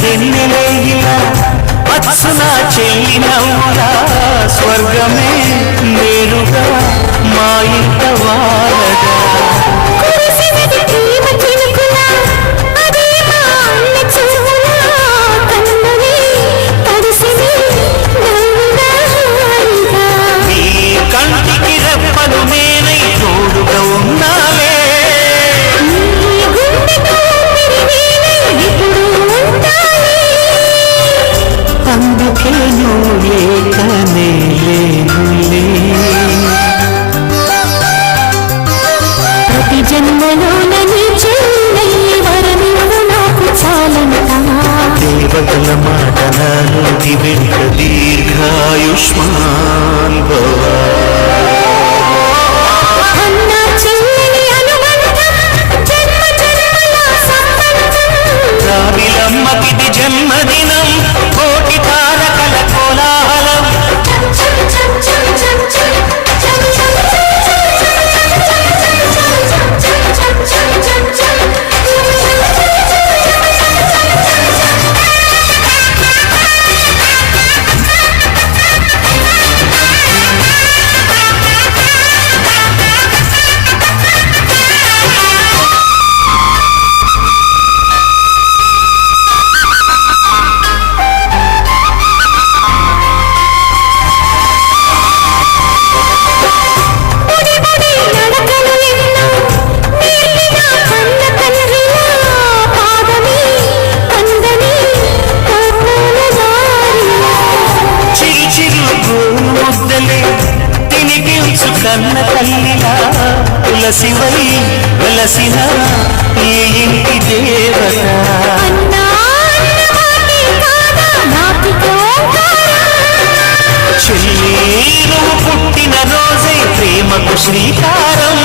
వెన్నెలేగిలా అచ్చున చెల్లినవురా స్వర్గమే నేరుగా మా ఇంట వారగా కంటికి రెప్పలు నేనై తోడుగా ఉన్నావే అందుకే నువ్వు లేకనే లేనులే ప్రతి జన్మలోనని చెల్లై వరమివ్వు నాకు చాలంట దేవతల మాట నానుడి వెంట దీర్ఘాయుష్మాన్ భవ రావిలమ్మకిది జన్మదినం కోటి తారకల కోలాహలం కన్న తల్లిలా తులసివై వెలసిన ఈ ఇంటి దేవత చెల్లి నువ్వు పుట్టిన రోజే ప్రేమకు శ్రీకారం